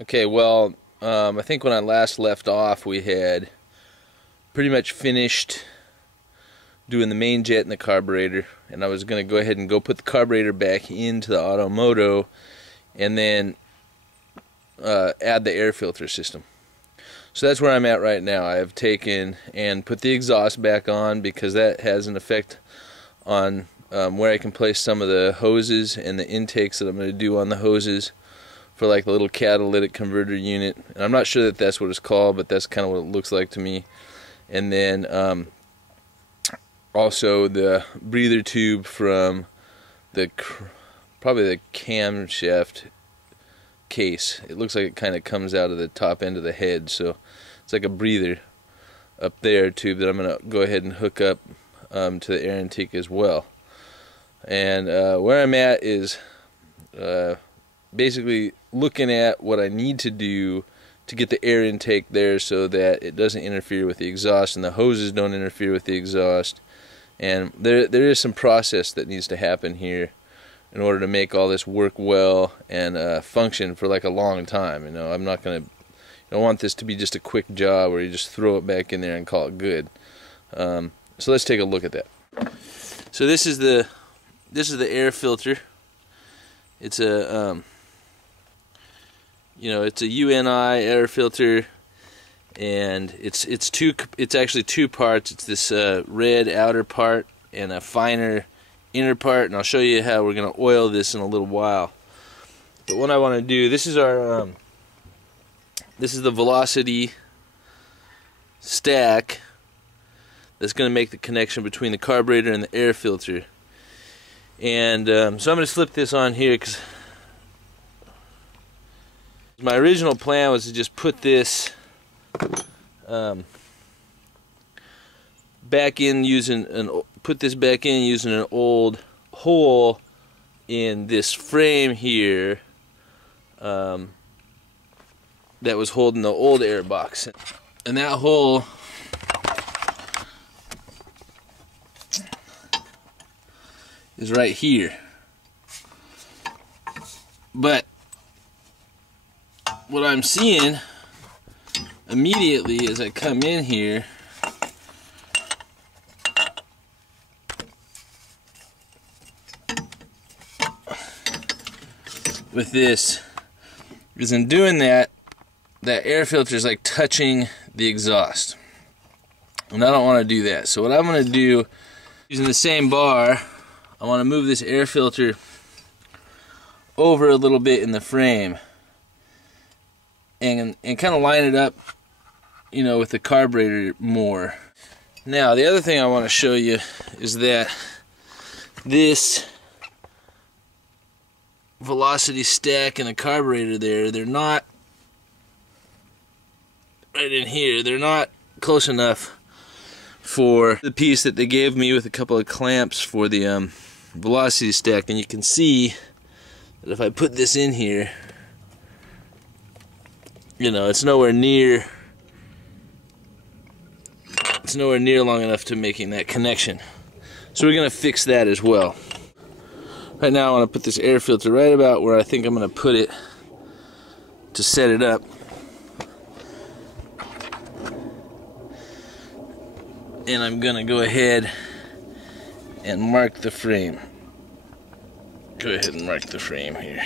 Okay, well, I think when I last left off, we had pretty much finished doing the main jet and the carburetor, and I was going to go ahead and put the carburetor back into the Automoto and then add the air filter system. So that's where I'm at right now. I have taken and put the exhaust back on because that has an effect on where I can place some of the hoses and the intakes that I'm going to do on the hoses for like the little catalytic converter unit. And I'm not sure that that's what it's called, but that's kind of what it looks like to me. And then also the breather tube from the probably the camshaft case. It looks like it kind of comes out of the top end of the head, so it's like a breather up there tube that I'm going to go ahead and hook up to the air intake as well. And where I'm at is basically looking at what I need to do to get the air intake there so that it doesn't interfere with the exhaust and the hoses don't interfere with the exhaust. And there is some process that needs to happen here in order to make all this work well and function for like a long time. You know, I'm not gonna, I don't want this to be just a quick job where you just throw it back in there and call it good. So let's take a look at that. So this is the air filter. It's a it's a UNI air filter, and it's actually two parts. It's this red outer part and a finer inner part, and I'll show you how we're going to oil this in a little while. But what I want to do, this is our this is the velocity stack that's going to make the connection between the carburetor and the air filter. And so I'm going to slip this on here because my original plan was to just put this back in using an old hole in this frame here that was holding the old air box, and that hole is right here. But what I'm seeing immediately as I come in here with this is, in doing that, that air filter is like touching the exhaust, and I don't want to do that. So what I'm going to do, using the same bar, I want to move this air filter over a little bit in the frame and kind of line it up, you know, with the carburetor more. Now the other thing I want to show you is that this velocity stack and the carburetor there, they're not right in here. They're not close enough for the piece that they gave me with a couple of clamps for the velocity stack. And you can see that if I put this in here, you know, it's nowhere near long enough to making that connection. So we're going to fix that as well. Right now I want to put this air filter right about where I think I'm going to put it to set it up. And I'm going to go ahead and mark the frame. Go ahead and mark the frame here.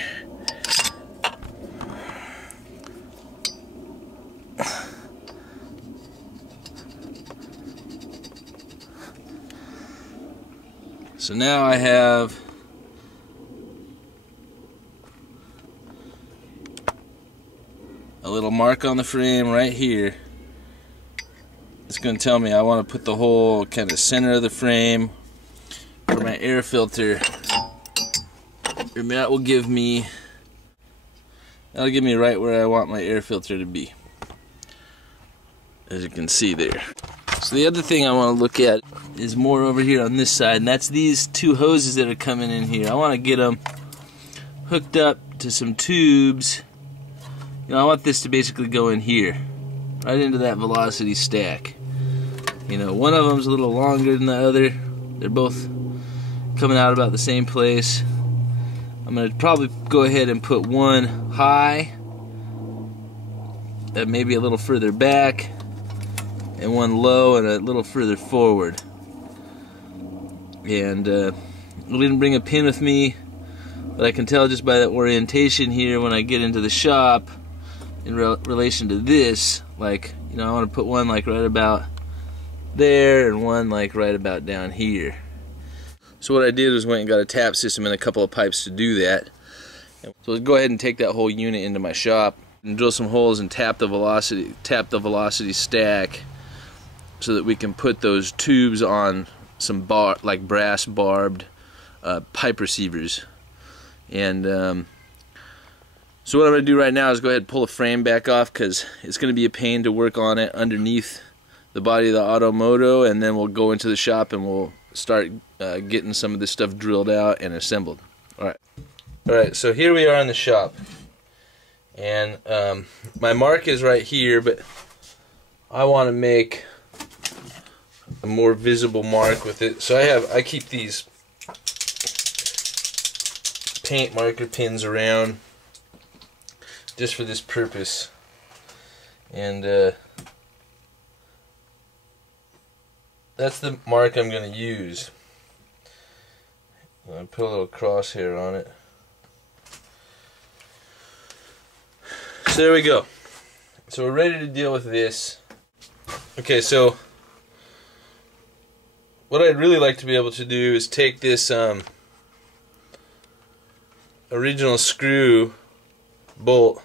So now I have a little mark on the frame right here. It's going to tell me I want to put the whole kind of center of the frame for my air filter, and that'll give me right where I want my air filter to be, as you can see there. So the other thing I want to look at is more over here on this side, and that's these two hoses that are coming in here. I want to get them hooked up to some tubes. You know, I want this to basically go in here, right into that velocity stack. You know, one of them's a little longer than the other. They're both coming out about the same place. I'm going to probably go ahead and put one high maybe a little further back, and one low and a little further forward. And I didn't bring a pin with me, but I can tell just by the orientation here when I get into the shop in relation to this, like, you know, I want to put one like right about there and one like right about down here. So what I did was went and got a tap system and a couple of pipes to do that. So let's go ahead and take that whole unit into my shop and drill some holes and tap the velocity stack so that we can put those tubes on some like brass barbed pipe receivers. And so what I'm going to do right now is go ahead and pull the frame back off, because it's going to be a pain to work on it underneath the body of the Automoto, and then we'll go into the shop and we'll start getting some of this stuff drilled out and assembled. Alright, so here we are in the shop, and my mark is right here, but I want to make a more visible mark with it. So I keep these paint marker pins around just for this purpose, and that's the mark I'm going to use. I'll put a little crosshair on it. So there we go. So we're ready to deal with this. Okay, so what I'd really like to be able to do is take this original screw bolt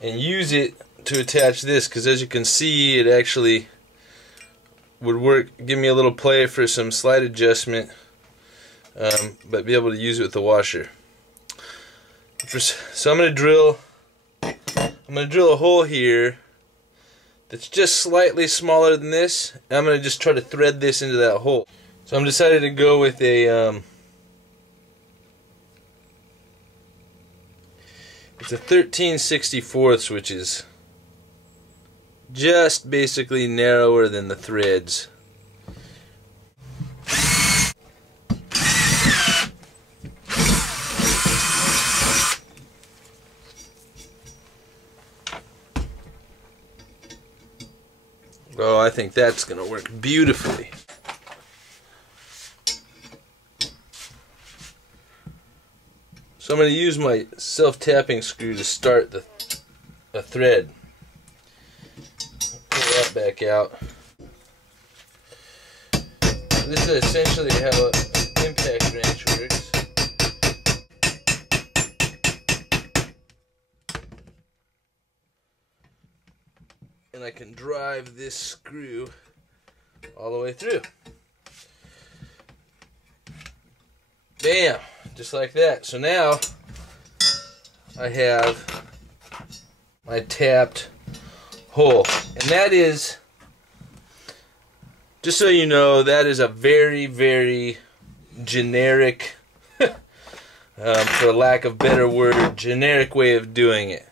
and use it to attach this, because as you can see, it actually would work, give me a little play for some slight adjustment, but be able to use it with the washer. So I'm going to drill a hole here that's just slightly smaller than this, and I'm going to just try to thread this into that hole. So I'm decided to go with a it's a 13/64, which is just basically narrower than the threads. Oh, I think that's going to work beautifully. So I'm going to use my self-tapping screw to start a thread. Pull that back out. This is essentially how an impact wrench works. And I can drive this screw all the way through. Bam! Just like that. So now I have my tapped hole. And that is, just so you know, that is a very, very generic, for lack of a better word, generic way of doing it.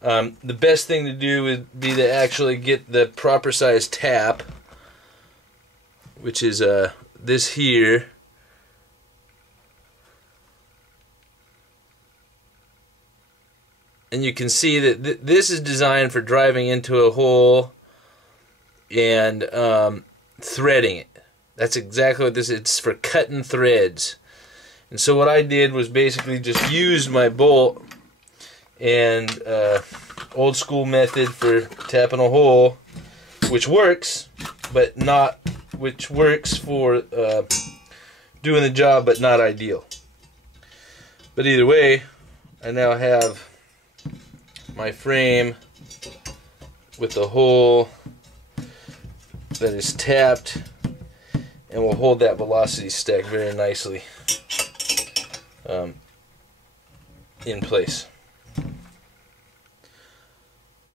The best thing to do would be to actually get the proper size tap, which is this here. And you can see that this is designed for driving into a hole and threading it. That's exactly what this is. It's for cutting threads. And so what I did was basically just use my bolt and old school method for tapping a hole, which works, but not, which works for doing the job, but not ideal. But either way, I now have my frame with the hole that is tapped, and will hold that velocity stack very nicely in place.